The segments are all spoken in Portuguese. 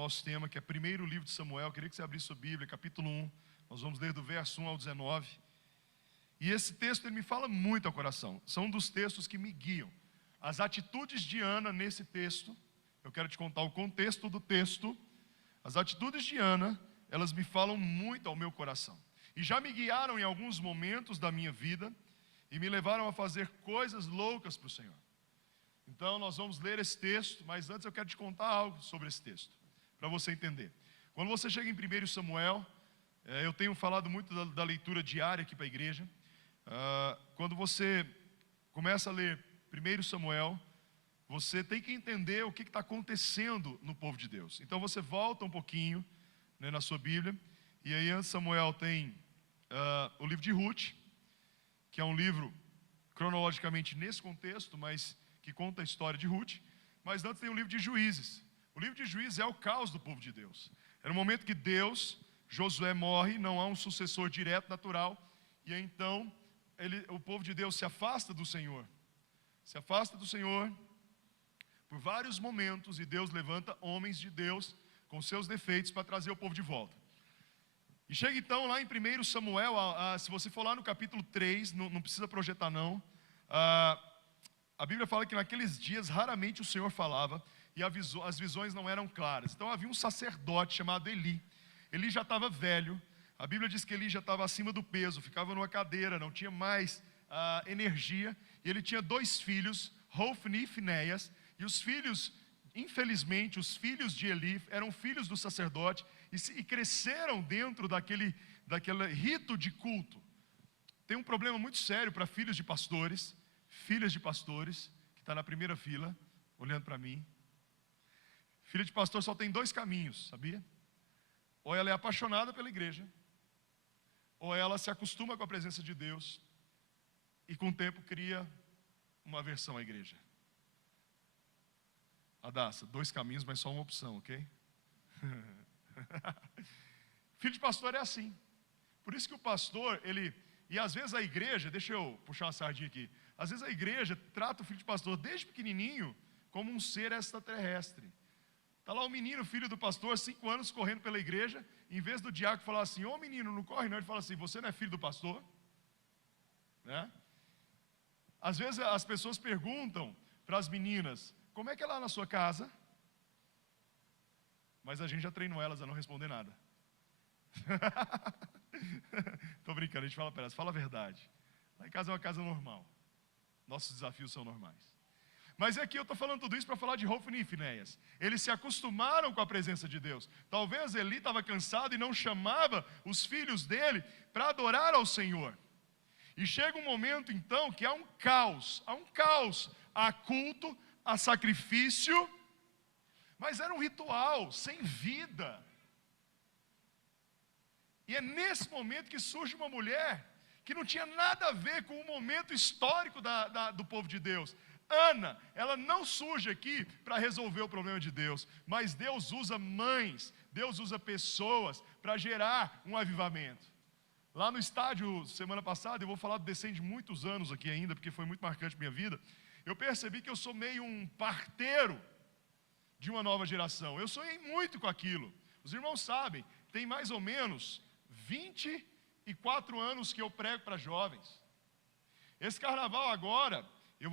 nosso tema, que é primeiro livro de Samuel. Eu queria que você abrisse sua Bíblia, capítulo 1. Nós vamos ler do verso 1 ao 19. E esse texto ele me fala muito ao coração. São um dos textos que me guiam. As atitudes de Ana nesse texto, eu quero te contar o contexto do texto. As atitudes de Ana, elas me falam muito ao meu coração. E já me guiaram em alguns momentos da minha vida e me levaram a fazer coisas loucas para o Senhor. Então nós vamos ler esse texto, mas antes eu quero te contar algo sobre esse texto, para você entender. Quando você chega em 1 Samuel, eu tenho falado muito da leitura diária aqui para a igreja. Quando você começa a ler 1 Samuel, você tem que entender o que está acontecendo no povo de Deus. Então você volta um pouquinho, né, na sua Bíblia, e aí antes de Samuel tem o livro de Ruth, que é um livro cronologicamente nesse contexto, mas que conta a história de Ruth. Mas antes tem o livro de Juízes. O livro de Juízes é o caos do povo de Deus. Era o momento que Josué morre, não há um sucessor direto natural, e aí então o povo de Deus se afasta do Senhor. Se afasta do Senhor por vários momentos, e Deus levanta homens de Deus com seus defeitos para trazer o povo de volta. E chega então lá em 1 Samuel, se você for lá no capítulo 3, não precisa projetar não, a Bíblia fala que naqueles dias raramente o Senhor falava e as visões não eram claras. Então havia um sacerdote chamado Eli. Eli já estava velho, a Bíblia diz que Eli já estava acima do peso, ficava numa cadeira, não tinha mais energia, e ele tinha 2 filhos, Hofni e Finéias, e os filhos, infelizmente, os filhos de Eli eram filhos do sacerdote e cresceram dentro daquele rito de culto. Tem um problema muito sério para filhos de pastores, filhas de pastores, que está na primeira fila, olhando para mim. Filha de pastor só tem 2 caminhos, sabia? Ou ela é apaixonada pela igreja, ou ela se acostuma com a presença de Deus e com o tempo cria uma aversão à igreja. Adassa, 2 caminhos, mas só uma opção, ok? Filho de pastor é assim. Por isso que o pastor, e às vezes a igreja, deixa eu puxar uma sardinha aqui, às vezes a igreja trata o filho de pastor desde pequenininho como um ser extraterrestre. Está lá o menino, filho do pastor, 5 anos correndo pela igreja, em vez do diácono falar assim, ô menino, não corre não, ele fala assim, você não é filho do pastor? Né? Às vezes as pessoas perguntam para as meninas, como é que é lá na sua casa? Mas a gente já treinou elas a não responder nada. Estou brincando, a gente fala para elas, fala a verdade. Lá em casa é uma casa normal. Nossos desafios são normais. Mas aqui eu estou falando tudo isso para falar de Hofni e Finéias. Eles se acostumaram com a presença de Deus. Talvez Eli estava cansado e não chamava os filhos dele para adorar ao Senhor. E chega um momento então que há um caos, há culto, há sacrifício, mas era um ritual sem vida. E é nesse momento que surge uma mulher que não tinha nada a ver com o momento histórico do povo de Deus. Ana, ela não surge aqui para resolver o problema de Deus, mas Deus usa mães, Deus usa pessoas para gerar um avivamento. Lá no estádio, semana passada, eu vou falar do Descende de muitos anos aqui ainda, porque foi muito marcante na minha vida. Eu percebi que eu sou meio um parteiro de uma nova geração. Eu sonhei muito com aquilo. Os irmãos sabem, tem mais ou menos 24 anos que eu prego para jovens. Esse carnaval agora, eu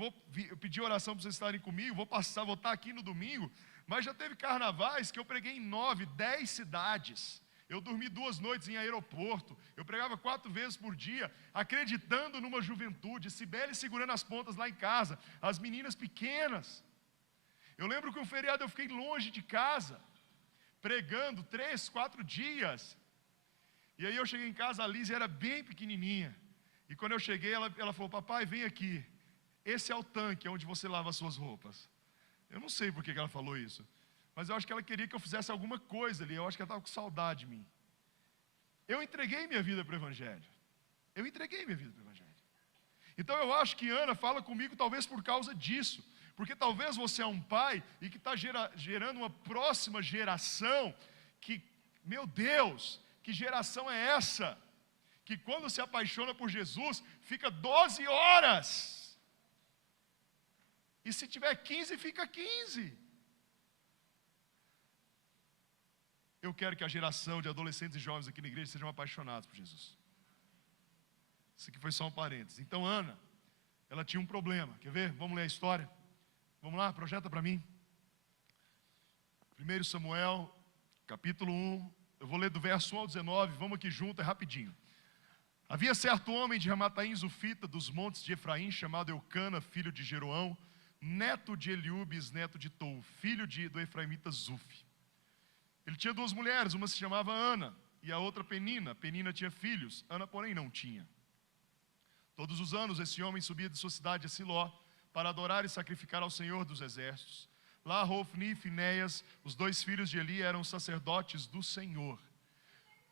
pedir oração para vocês estarem comigo, vou estar aqui no domingo, mas já teve carnavais que eu preguei em 9, 10 cidades. Eu dormi 2 noites em aeroporto, eu pregava 4 vezes por dia, acreditando numa juventude, Cibele segurando as pontas lá em casa, as meninas pequenas. Eu lembro que um feriado eu fiquei longe de casa, pregando 3, 4 dias. E aí eu cheguei em casa, a Liz era bem pequenininha. E quando eu cheguei, ela falou, papai, vem aqui. Esse é o tanque onde você lava as suas roupas. Eu não sei por que ela falou isso, mas eu acho que ela queria que eu fizesse alguma coisa ali. Eu acho que ela estava com saudade de mim. Eu entreguei minha vida para o Evangelho. Então eu acho que Ana fala comigo talvez por causa disso. Porque talvez você é um pai e que está gerando uma próxima geração que, meu Deus, que geração é essa? Que quando se apaixona por Jesus, fica 12 horas. E se tiver 15, fica 15. eu quero que a geração de adolescentes e jovens aqui na igreja sejam apaixonados por Jesus. Isso aqui foi só um parênteses. Então Ana, ela tinha um problema. Quer ver? Vamos ler a história? Vamos lá, projeta para mim. 1 Samuel, capítulo 1. Eu vou ler do verso 1 ao 19. Vamos aqui junto, é rapidinho. Havia certo homem de Ramataim Zufita, dos montes de Efraim, chamado Eucana, filho de Jeroão, neto de Eliúbes, neto de Tou, filho do efraimita Zuf. Ele tinha duas mulheres, uma se chamava Ana e a outra Penina. Penina tinha filhos, Ana, porém, não tinha. Todos os anos esse homem subia de sua cidade a Siló para adorar e sacrificar ao Senhor dos Exércitos. Lá Hofni e Finéias, os dois filhos de Eli, eram sacerdotes do Senhor.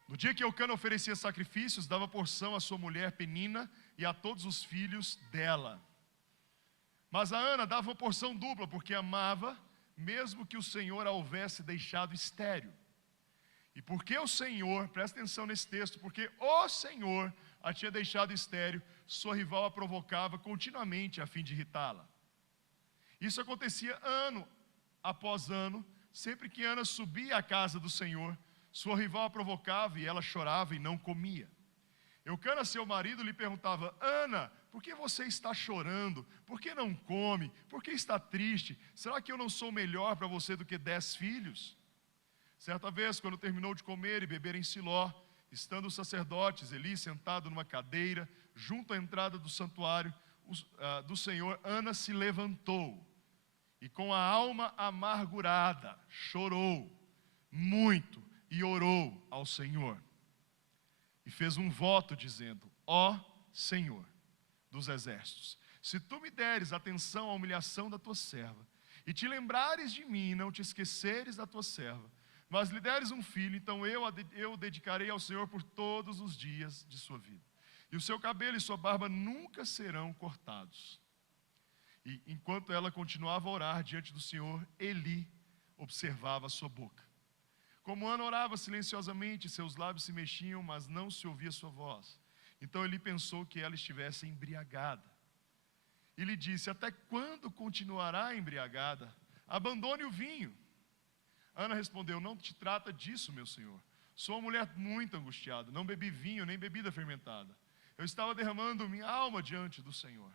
No dia que Eucana oferecia sacrifícios, dava porção à sua mulher Penina e a todos os filhos dela. Mas a Ana dava uma porção dupla, porque amava, mesmo que o Senhor a houvesse deixado estéril. E porque o Senhor, presta atenção nesse texto, porque o Senhor a tinha deixado estéril, sua rival a provocava continuamente a fim de irritá-la. Isso acontecia ano após ano, sempre que Ana subia à casa do Senhor, sua rival a provocava e ela chorava e não comia. Eucana, seu marido, lhe perguntava: Ana, por que você está chorando? Por que não come? Por que está triste? Será que eu não sou melhor para você do que 10 filhos? Certa vez, quando terminou de comer e beber em Siló, estando os sacerdotes, Eli sentado numa cadeira, junto à entrada do santuário do Senhor, Ana se levantou e com a alma amargurada chorou muito e orou ao Senhor. E fez um voto dizendo: ó Senhor dos exércitos, se tu me deres atenção à humilhação da tua serva, e te lembrares de mim, e não te esqueceres da tua serva, mas lhe deres um filho, então eu o dedicarei ao Senhor por todos os dias de sua vida. E o seu cabelo e sua barba nunca serão cortados. E enquanto ela continuava a orar diante do Senhor, Eli observava a sua boca. Como Ana orava silenciosamente, seus lábios se mexiam, mas não se ouvia sua voz. Então Eli pensou que ela estivesse embriagada. E lhe disse: até quando continuará embriagada? Abandone o vinho. Ana respondeu: não te trata disso, meu senhor. Sou uma mulher muito angustiada, não bebi vinho nem bebida fermentada. Eu estava derramando minha alma diante do Senhor.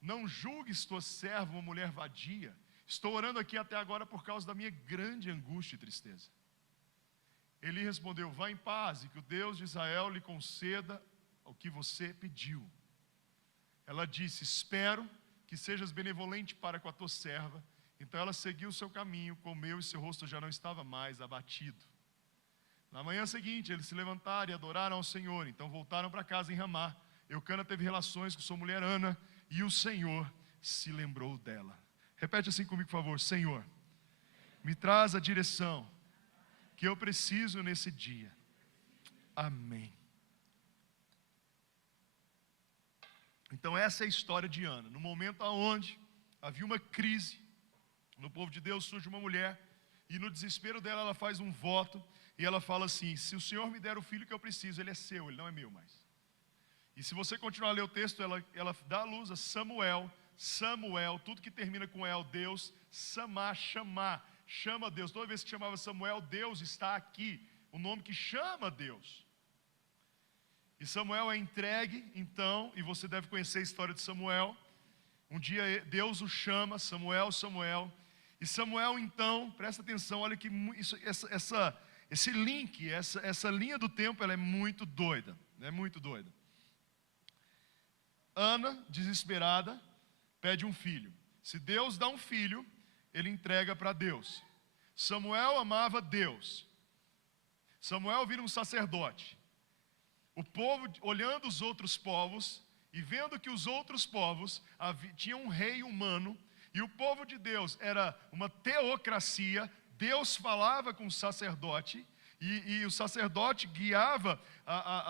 Não julgues tua serva uma mulher vadia. Estou orando aqui até agora por causa da minha grande angústia e tristeza. Eli respondeu: vá em paz e que o Deus de Israel lhe conceda o que você pediu. Ela disse: espero que sejas benevolente para com a tua serva. Então ela seguiu o seu caminho, comeu e seu rosto já não estava mais abatido. Na manhã seguinte eles se levantaram e adoraram ao Senhor. Então voltaram para casa em Ramá. Eucana teve relações com sua mulher Ana e o Senhor se lembrou dela. Repete assim comigo, por favor: Senhor, me traz a direção que eu preciso nesse dia. Amém. Então essa é a história de Ana. No momento onde havia uma crise no povo de Deus, surge uma mulher e no desespero dela ela faz um voto e ela fala assim: se o Senhor me der o filho que eu preciso, ele é seu, ele não é meu mais. E se você continuar a ler o texto, ela dá à luz a Samuel, tudo que termina com El, Deus, chamar, chama Deus. Toda vez que chamava Samuel, Deus está aqui, o nome que chama Deus. E Samuel é entregue, então, e você deve conhecer a história de Samuel. Um dia Deus o chama, Samuel, e Samuel então, presta atenção, olha que esse link, essa linha do tempo, ela é muito doida, Ana, desesperada, pede um filho. Se Deus dá um filho, ele entrega para Deus. Samuel amava Deus. Samuel vira um sacerdote. O povo, olhando os outros povos e vendo que os outros povos tinham um rei humano e o povo de Deus era uma teocracia, Deus falava com o sacerdote e o sacerdote guiava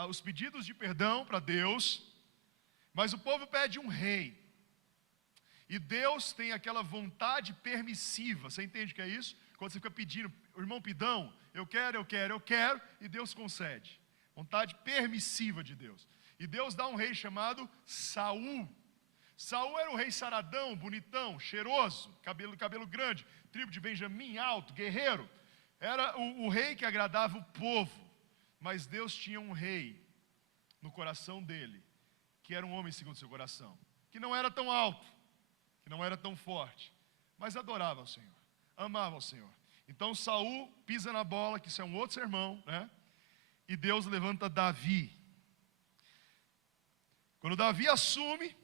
os pedidos de perdão para Deus, mas o povo pede um rei. E Deus tem aquela vontade permissiva. Você entende o que é isso? Quando você fica pedindo, o irmão pidão, eu quero, e Deus concede. Vontade permissiva de Deus. E Deus dá um rei chamado Saul. Saul era um rei saradão, bonitão, cheiroso, cabelo grande, tribo de Benjamim, alto, guerreiro. Era o rei que agradava o povo, mas Deus tinha um rei no coração dele, que era um homem segundo seu coração, que não era tão alto, que não era tão forte, mas adorava ao Senhor, amava ao Senhor. Então Saul pisa na bola, que isso é um outro sermão, né? E Deus levanta Davi. Quando Davi assume,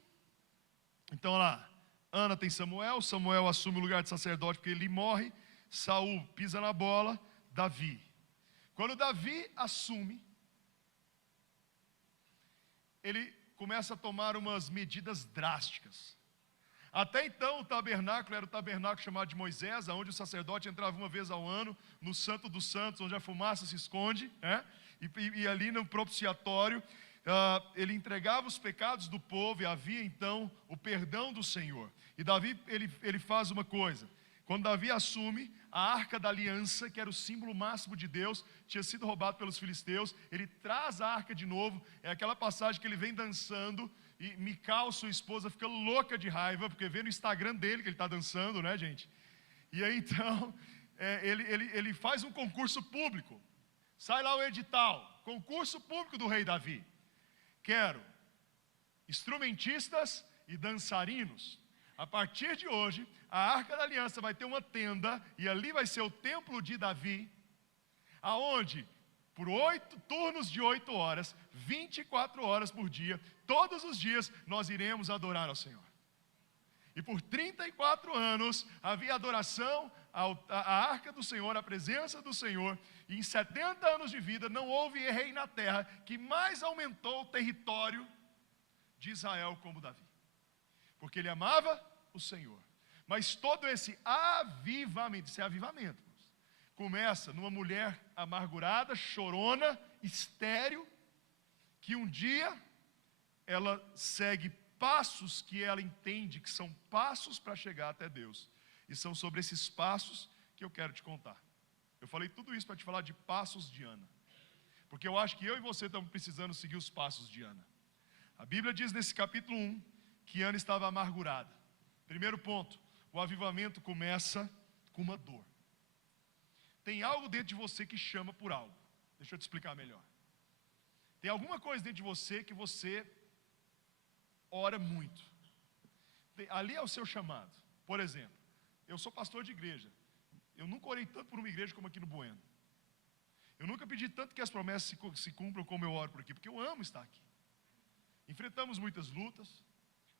então lá, Ana tem Samuel, Samuel assume o lugar de sacerdote porque ele morre, Saul pisa na bola, Davi. Quando Davi assume, ele começa a tomar umas medidas drásticas. Até então o tabernáculo era o tabernáculo chamado de Moisés, onde o sacerdote entrava uma vez ao ano, no Santo dos Santos, onde a fumaça se esconde, né? E ali no propiciatório, ele entregava os pecados do povo e havia então o perdão do Senhor. E Davi, ele faz uma coisa, quando Davi assume, a arca da aliança, que era o símbolo máximo de Deus, tinha sido roubado pelos filisteus, ele traz a arca de novo, é aquela passagem que ele vem dançando, e Mical, sua esposa, fica louca de raiva, porque vê no Instagram dele que ele está dançando, né, gente? E aí então, ele faz um concurso público, sai lá o edital, concurso público do rei Davi. Quero instrumentistas e dançarinos. A partir de hoje, a Arca da Aliança vai ter uma tenda, e ali vai ser o templo de Davi, aonde, por 8 turnos de 8 horas, 24 horas por dia, todos os dias, nós iremos adorar ao Senhor. E por 34 anos, havia adoração à Arca do Senhor, à presença do Senhor, e em 70 anos de vida, não houve rei na terra que mais aumentou o território de Israel como Davi, porque ele amava o Senhor. Mas todo esse avivamento, começa numa mulher amargurada, chorona, estéril, que um dia ela segue passos que ela entende que são passos para chegar até Deus. E são sobre esses passos que eu quero te contar. Eu falei tudo isso para te falar de passos de Ana, porque eu acho que eu e você estamos precisando seguir os passos de Ana. A Bíblia diz nesse capítulo 1 que Ana estava amargurada. Primeiro ponto, o avivamento começa com uma dor. Tem algo dentro de você que chama por algo. Deixa eu te explicar melhor. Tem alguma coisa dentro de você que você ora muito. Ali é o seu chamado. Por exemplo, eu sou pastor de igreja. Eu nunca orei tanto por uma igreja como aqui no Bueno. Eu nunca pedi tanto que as promessas se cumpram como eu oro por aqui, porque eu amo estar aqui. Enfrentamos muitas lutas,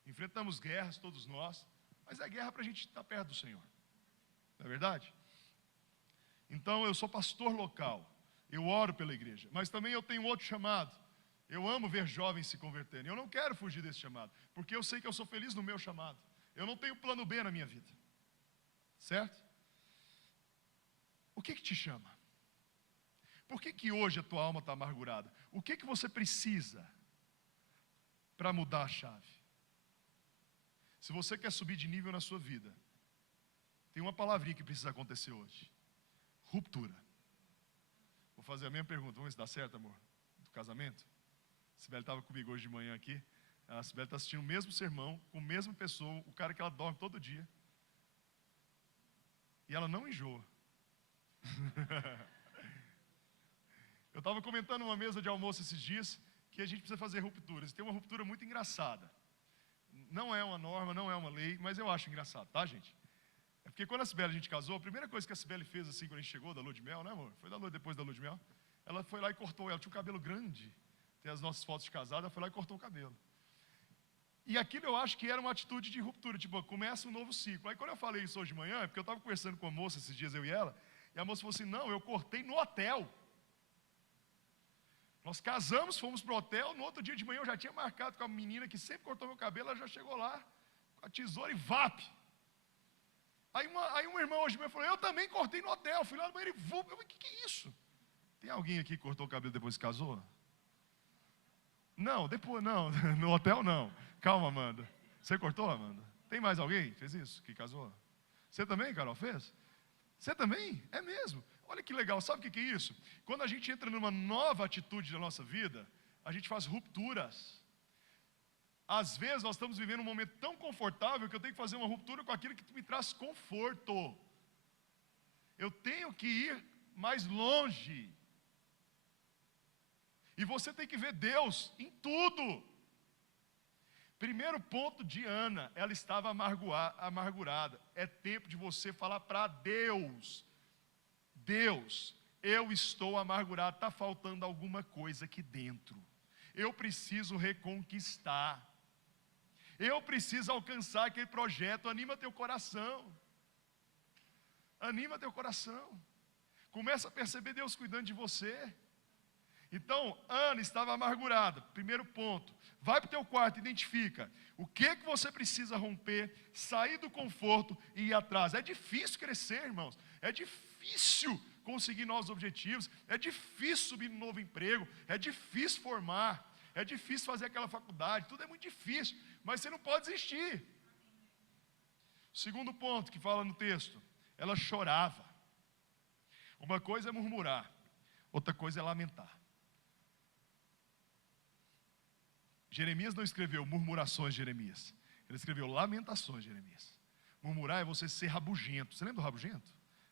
enfrentamos guerras, todos nós, mas é guerra para a gente estar perto do Senhor. Não é verdade? Então eu sou pastor local, eu oro pela igreja, mas também eu tenho outro chamado. Eu amo ver jovens se converterem. Eu não quero fugir desse chamado, porque eu sei que eu sou feliz no meu chamado. Eu não tenho plano B na minha vida. Certo? O que te chama? Por que hoje a tua alma está amargurada? O que você precisa para mudar a chave? Se você quer subir de nível na sua vida, tem uma palavrinha que precisa acontecer hoje: ruptura. Vou fazer a mesma pergunta, vamos ver se dá certo, amor? Do casamento? A Sibeli estava comigo hoje de manhã aqui. A Sibeli está assistindo o mesmo sermão, com a mesma pessoa, o cara que ela dorme todo dia. E ela não enjoa. Eu estava comentando numa mesa de almoço esses dias que a gente precisa fazer rupturas. Tem uma ruptura muito engraçada. Não é uma norma, não é uma lei, mas eu acho engraçado, tá, gente? É porque quando a gente casou, a primeira coisa que a Sibeli fez assim, quando a gente chegou da lua de mel, né, amor? Foi depois da lua de mel. Ela foi lá e cortou, ela tinha um cabelo grande. Tem as nossas fotos de casada, ela foi lá e cortou o cabelo. E aquilo eu acho que era uma atitude de ruptura, tipo, começa um novo ciclo. Aí quando eu falei isso hoje de manhã, é porque eu estava conversando com a moça esses dias, eu e ela, e a moça falou assim: não, eu cortei no hotel. Nós casamos, fomos pro hotel, no outro dia de manhã eu já tinha marcado com a menina que sempre cortou meu cabelo, ela já chegou lá, com a tesoura e vap. Aí um irmão hoje me falou: eu também cortei no hotel, fui lá no banheiro e vou. Eu falei: que é isso? Tem alguém aqui que cortou o cabelo depois que casou? Não, depois não, no hotel não. Calma, Amanda. Você cortou, Amanda? Tem mais alguém que fez isso, que casou? Você também, Carol, fez? Você também? É mesmo. Olha que legal, sabe o que é isso? Quando a gente entra numa nova atitude da nossa vida, a gente faz rupturas. Às vezes nós estamos vivendo um momento tão confortável que eu tenho que fazer uma ruptura com aquilo que me traz conforto. Eu tenho que ir mais longe. E você tem que ver Deus em tudo. Primeiro ponto de Ana, ela estava amargurada. É tempo de você falar para Deus: Deus, eu estou amargurado, está faltando alguma coisa aqui dentro. Eu preciso reconquistar. Eu preciso alcançar aquele projeto. Anima teu coração. Anima teu coração. Começa a perceber Deus cuidando de você. Então, Ana estava amargurada. Primeiro ponto. Vai para o teu quarto, identifica o que você precisa romper, sair do conforto e ir atrás. É difícil crescer, irmãos. É difícil conseguir novos objetivos. É difícil subir no novo emprego. É difícil formar. É difícil fazer aquela faculdade. Tudo é muito difícil. Mas você não pode desistir. Segundo ponto que fala no texto. Ela chorava. Uma coisa é murmurar. Outra coisa é lamentar. Jeremias não escreveu murmurações de Jeremias. Ele escreveu lamentações de Jeremias. Murmurar é você ser rabugento. Você lembra do rabugento?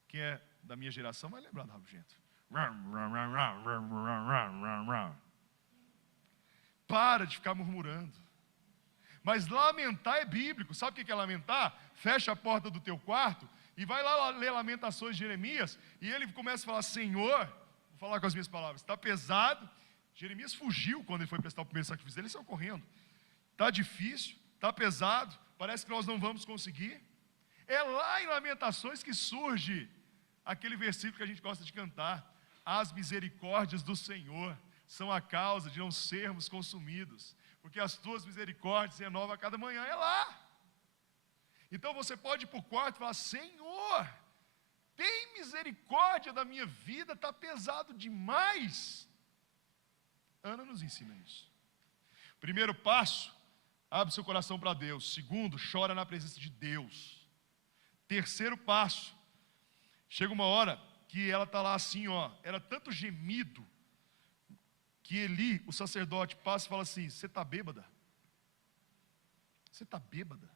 Quem é da minha geração vai lembrar do rabugento. Para de ficar murmurando. Mas lamentar é bíblico. Sabe o que é lamentar? Fecha a porta do teu quarto e vai lá ler Lamentações de Jeremias. E ele começa a falar: Senhor, vou falar com as minhas palavras, está pesado. Jeremias fugiu quando ele foi prestar o primeiro sacrifício. Ele saiu correndo. Está difícil, está pesado, parece que nós não vamos conseguir. É lá em Lamentações que surge aquele versículo que a gente gosta de cantar: as misericórdias do Senhor são a causa de não sermos consumidos, porque as tuas misericórdias se renovam a cada manhã. É lá. Então você pode ir para o quarto e falar: Senhor, tem misericórdia da minha vida, está pesado demais. Ana nos ensina isso. Primeiro passo, abre seu coração para Deus. Segundo, chora na presença de Deus. Terceiro passo, chega uma hora que ela está lá assim, era tanto gemido, que Eli, o sacerdote, passa e fala assim: você está bêbada? Você está bêbada?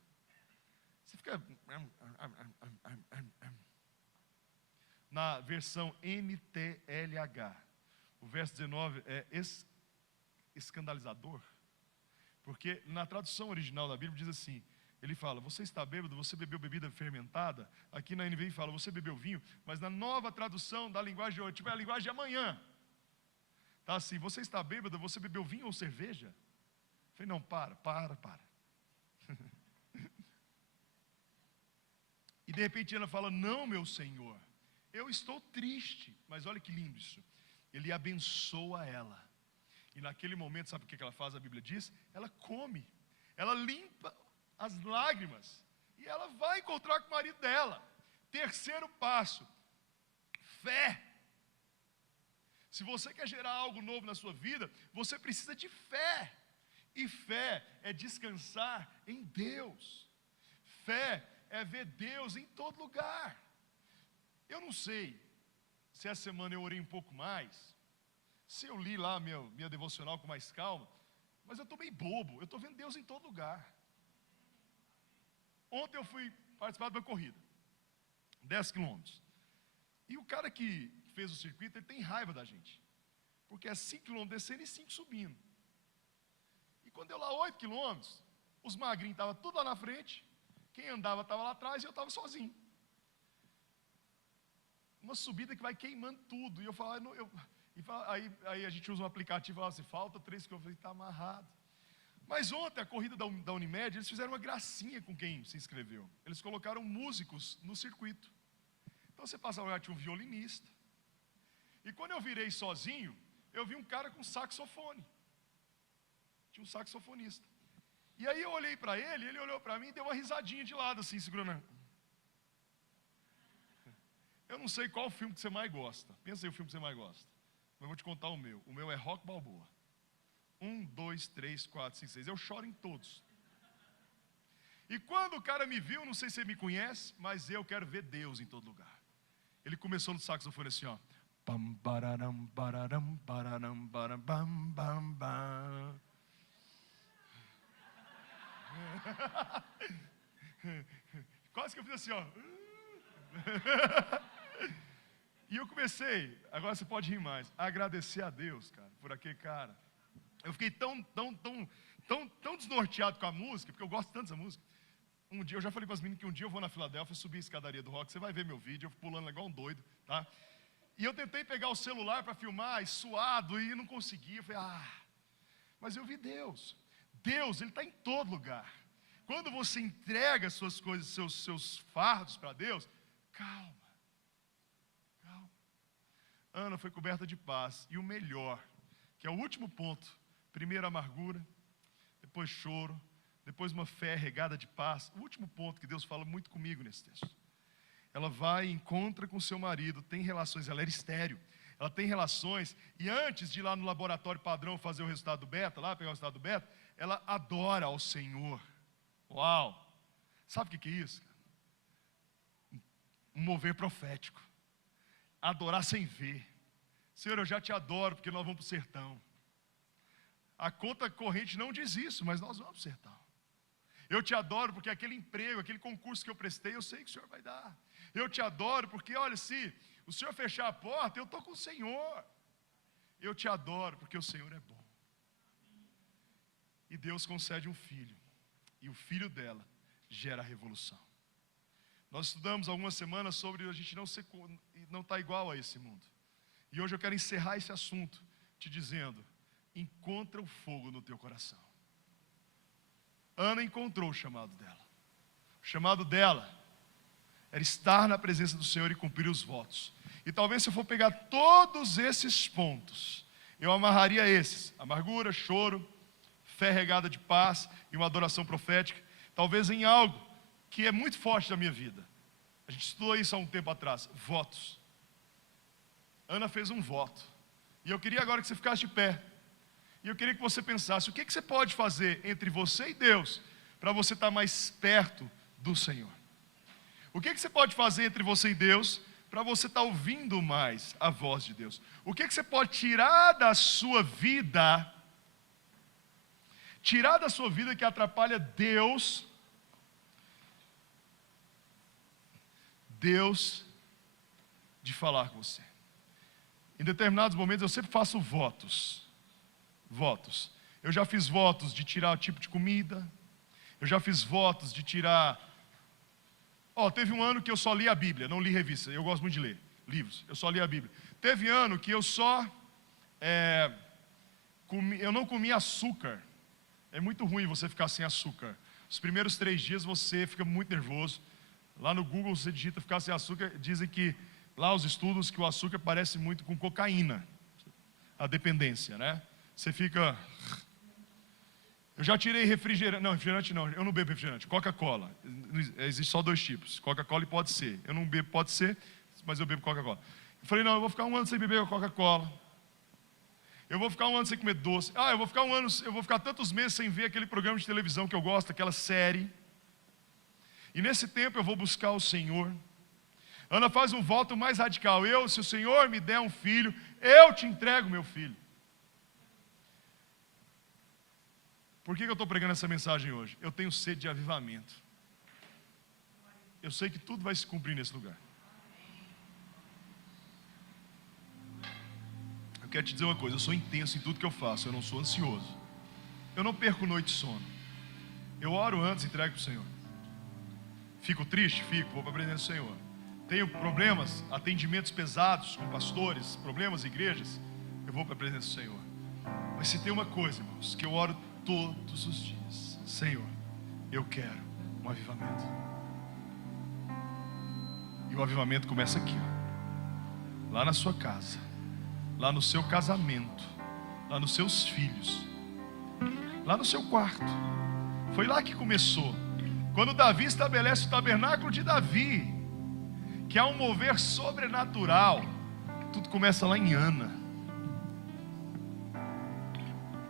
Você fica... Na versão NTLH, o verso 19 é escandalizador, porque na tradução original da Bíblia diz assim, ele fala: você está bêbado, você bebeu bebida fermentada. Aqui na NVI fala: você bebeu vinho. Mas na nova tradução da linguagem de hoje, tipo, é a linguagem de amanhã, está assim: você está bêbado, você bebeu vinho ou cerveja? Eu falei: não, para. E de repente ela fala: não, meu Senhor, eu estou triste. Mas olha que lindo isso. Ele abençoa ela. E naquele momento, sabe o que ela faz? A Bíblia diz: ela come, ela limpa as lágrimas, e ela vai encontrar com o marido dela. Terceiro passo, fé. Se você quer gerar algo novo na sua vida, você precisa de fé. E fé é descansar em Deus. Fé é ver Deus em todo lugar. Eu não sei se essa semana eu orei um pouco mais, se eu li lá minha devocional com mais calma, mas eu estou meio bobo. Eu estou vendo Deus em todo lugar. Ontem eu fui participar de uma corrida, 10 quilômetros. E o cara que fez o circuito, ele tem raiva da gente, porque é 5 quilômetros descendo e 5 subindo. E quando eu lá 8 quilômetros, os magrinhos estavam tudo lá na frente, quem andava estava lá atrás e eu estava sozinho. Uma subida que vai queimando tudo. E eu falo, aí a gente usa um aplicativo e fala assim: falta 3 quilômetros. Está amarrado. Mas ontem, a corrida da Unimed, eles fizeram uma gracinha com quem se inscreveu. Eles colocaram músicos no circuito. Então você passa lá, tinha um violinista. E quando eu virei sozinho, eu vi um cara com saxofone. Tinha um saxofonista. E aí eu olhei para ele, ele olhou para mim e deu uma risadinha de lado, assim, segurando. Eu não sei qual filme que você mais gosta. Pensa aí o filme que você mais gosta. Mas eu vou te contar o meu. O meu é Rock Balboa. 1, 2, 3, 4, 5, 6. Eu choro em todos. E quando o cara me viu, não sei se ele me conhece, mas eu quero ver Deus em todo lugar. Ele começou no saxofone assim, ó. Pam, bararam, bararam, bararam, bararam, bam, bam, bam. Quase que eu fiz assim, ó. E eu comecei, agora você pode rir mais, a agradecer a Deus, cara, por aquele cara. Eu fiquei tão desnorteado com a música, porque eu gosto tanto dessa música. Um dia, eu já falei para as meninas que um dia eu vou na Filadélfia subir a escadaria do rock, você vai ver meu vídeo, eu pulando igual um doido, tá? E eu tentei pegar o celular para filmar, e suado, e não conseguia. Eu falei, mas eu vi Deus. Deus, Ele está em todo lugar. Quando você entrega suas coisas, seus fardos para Deus, calma. Ana foi coberta de paz. E o melhor, que é o último ponto, primeiro amargura, depois choro, depois uma fé regada de paz. O último ponto que Deus fala muito comigo nesse texto. Ela vai e encontra com seu marido, tem relações, ela era estéril. Ela tem relações, e antes de ir lá no laboratório padrão fazer o resultado do beta, lá pegar o resultado do beta, ela adora ao Senhor. Uau! Sabe o que é isso? Um mover profético. Adorar sem ver. Senhor, eu já te adoro porque nós vamos para o sertão. A conta corrente não diz isso, mas nós vamos para o sertão. Eu te adoro porque aquele emprego, aquele concurso que eu prestei, eu sei que o Senhor vai dar. Eu te adoro porque, olha, se o Senhor fechar a porta, eu estou com o Senhor. Eu te adoro porque o Senhor é bom. E Deus concede um filho. E o filho dela gera a revolução. Nós estudamos algumas semanas sobre a gente não estar igual a esse mundo. E hoje eu quero encerrar esse assunto te dizendo: encontra o fogo no teu coração. Ana encontrou o chamado dela. O chamado dela era estar na presença do Senhor e cumprir os votos. E talvez se eu for pegar todos esses pontos, eu amarraria esses: amargura, choro, fé regada de paz e uma adoração profética, talvez em algo que é muito forte da minha vida. A gente estudou isso há um tempo atrás: votos. Ana fez um voto. E eu queria agora que você ficasse de pé. E eu queria que você pensasse: o que você pode fazer entre você e Deus para você estar mais perto do Senhor? O que você pode fazer entre você e Deus para você estar ouvindo mais a voz de Deus? O que você pode tirar da sua vida que atrapalha Deus de falar com você? Em determinados momentos eu sempre faço votos. Eu já fiz votos de tirar o tipo de comida. Eu já fiz votos de tirar... teve um ano que eu só li a Bíblia, não li revista. Eu gosto muito de ler livros, eu só li a Bíblia. Teve ano que eu eu não comi açúcar. É muito ruim você ficar sem açúcar. Os primeiros 3 dias você fica muito nervoso. Lá no Google você digita ficar sem açúcar. Dizem que, lá os estudos, que o açúcar parece muito com cocaína. A dependência, né? Você fica... Eu já tirei refrigerante. Não, refrigerante não. Eu não bebo refrigerante. Coca-Cola. Existe só 2 tipos. Coca-Cola e pode ser. Eu não bebo, pode ser, mas eu bebo Coca-Cola. Eu falei, não, eu vou ficar 1 ano sem beber Coca-Cola. Eu vou ficar 1 ano sem comer doce. Eu vou ficar tantos meses sem ver aquele programa de televisão que eu gosto, aquela série. E nesse tempo eu vou buscar o Senhor. Ana faz um voto mais radical: se o Senhor me der um filho, eu te entrego meu filho. Por que eu estou pregando essa mensagem hoje? Eu tenho sede de avivamento. Eu sei que tudo vai se cumprir nesse lugar. Eu quero te dizer uma coisa: eu sou intenso em tudo que eu faço, eu não sou ansioso. Eu não perco noite de sono. Eu oro antes e entrego para o Senhor. Fico triste? Fico, vou para a presença do Senhor. Tenho problemas, atendimentos pesados com pastores, problemas em igrejas, eu vou para a presença do Senhor. Mas se tem uma coisa, irmãos, que eu oro todos os dias: Senhor, eu quero um avivamento. E o avivamento começa aqui, lá na sua casa, lá no seu casamento, lá nos seus filhos, lá no seu quarto. Foi lá que começou. Quando Davi estabelece o tabernáculo de Davi, que há um mover sobrenatural, tudo começa lá em Ana.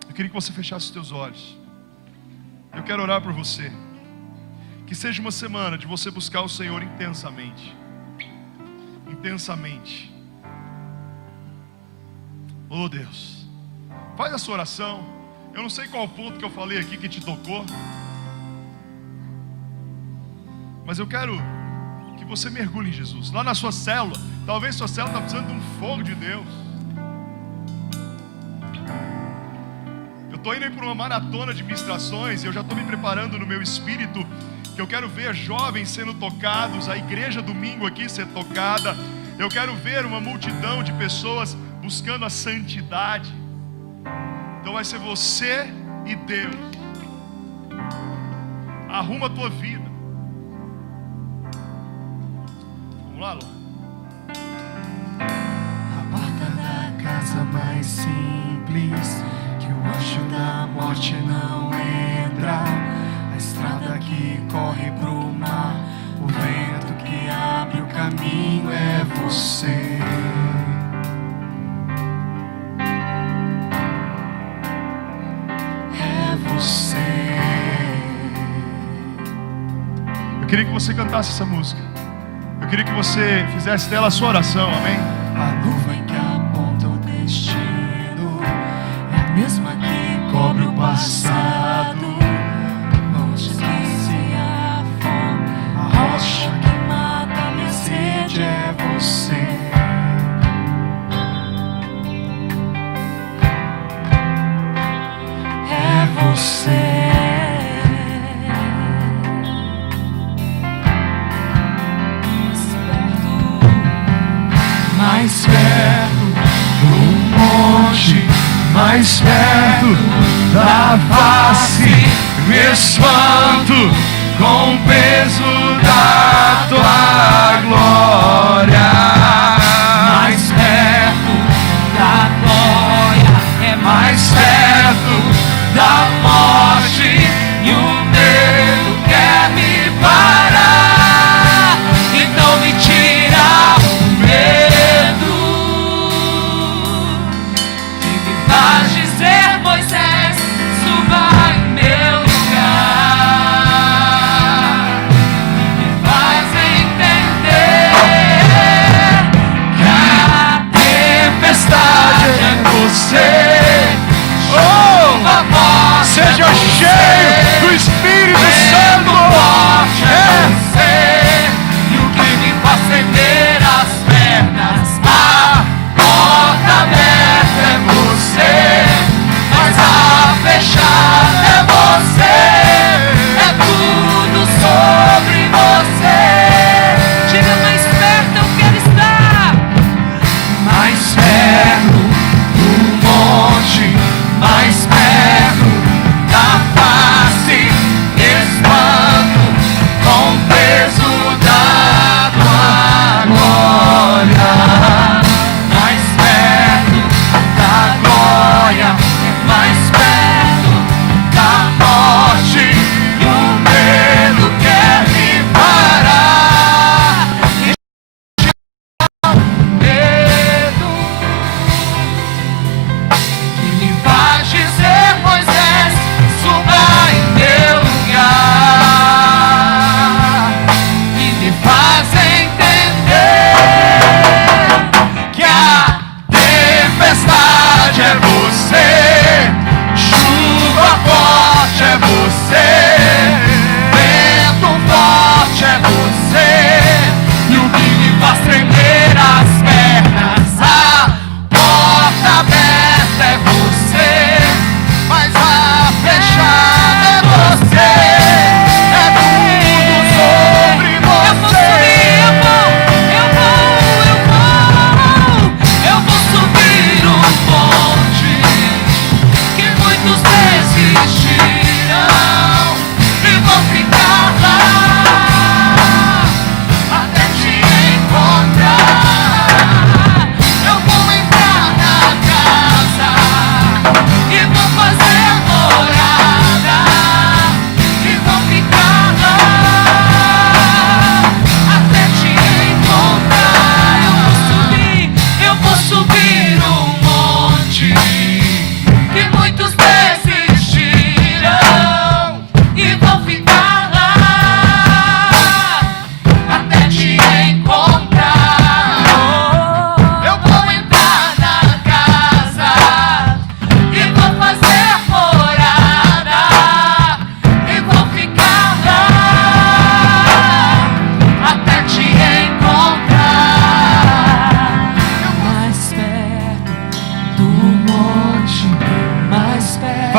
Eu queria que você fechasse os teus olhos. Eu quero orar por você. Que seja uma semana de você buscar o Senhor intensamente. Intensamente. Oh Deus, faz a sua oração. Eu não sei qual o ponto que eu falei aqui que te tocou, mas eu quero que você mergulhe em Jesus. Lá na sua célula, talvez sua célula está precisando de um fogo de Deus. Eu estou indo para uma maratona de ministrações e eu já estou me preparando no meu espírito, que eu quero ver jovens sendo tocados, a igreja domingo aqui ser tocada. Eu quero ver uma multidão de pessoas buscando a santidade. Então vai ser você e Deus. Arruma a tua vida. Vamos lá, Lô. A porta da casa mais simples, que o anjo da morte não entra. A estrada que corre pro mar, o vento que abre o caminho é você. É você. Eu queria que você cantasse essa música. Eu queria que você fizesse dela a sua oração, amém? A nuvem que aponta o destino é a mesma que cobre o passado. Não te esquece a fome, a rocha que mata a minha sede é você. É você. Mais perto do monte, mais perto da face, me espanto com o peso da tua glória. Mais perto da glória, é mais perto da morte, e o medo quer me parar, então me tira o medo. Faz dizer, Moisés, suba em meu lugar. Me faz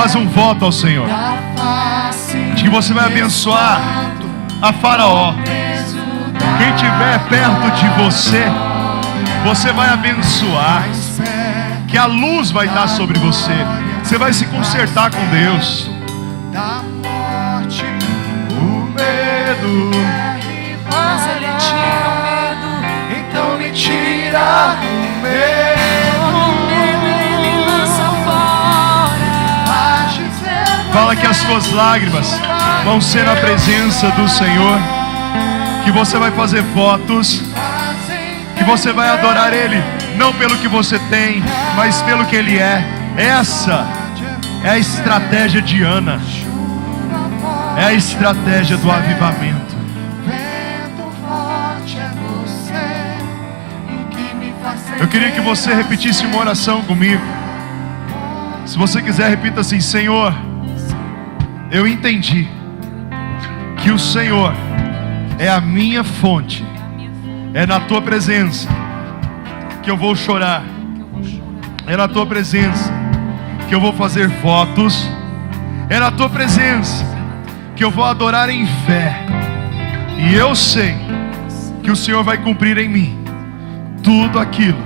faz um voto ao Senhor de que você vai abençoar a Faraó. Quem estiver perto de você, você vai abençoar. Que a luz vai estar sobre você. Você vai se consertar com Deus. Da morte, O medo, mas Ele tira o medo, então me tira o medo. O medo Ele lança fora. fala que as suas lágrimas vão ser na presença do Senhor. Que você vai fazer votos. Que você vai adorar Ele, não pelo que você tem, mas pelo que Ele é. Essa é a estratégia de Ana. É a estratégia do avivamento. Eu queria que você repetisse uma oração comigo. Se você quiser, repita assim: Senhor, eu entendi que o Senhor é a minha fonte. É na tua presença que eu vou chorar. É na tua presença que eu vou fazer votos. É na tua presença que eu vou adorar em fé. E eu sei que o Senhor vai cumprir em mim tudo aquilo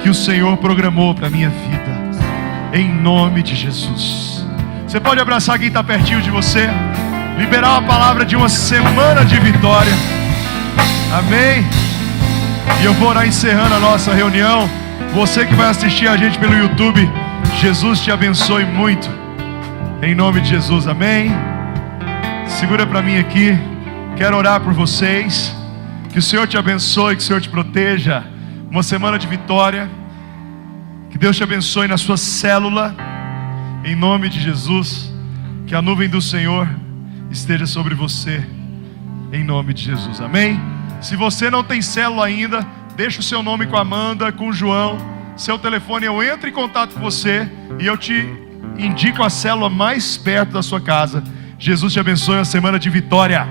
que o Senhor programou para a minha vida, em nome de Jesus. Você pode abraçar quem está pertinho de você, liberar uma palavra de uma semana de vitória. Amém? E eu vou orar encerrando a nossa reunião. Você que vai assistir a gente pelo YouTube, Jesus te abençoe muito, em nome de Jesus. Amém? Segura para mim aqui. Quero orar por vocês. Que o Senhor te abençoe, que o Senhor te proteja. Uma semana de vitória. Que Deus te abençoe na sua célula, em nome de Jesus. Que a nuvem do Senhor esteja sobre você, em nome de Jesus. Amém? Se você não tem célula ainda, deixa o seu nome com a Amanda, com o João. Seu telefone, eu entro em contato com você e eu te indico a célula mais perto da sua casa. Jesus te abençoe, uma semana de vitória.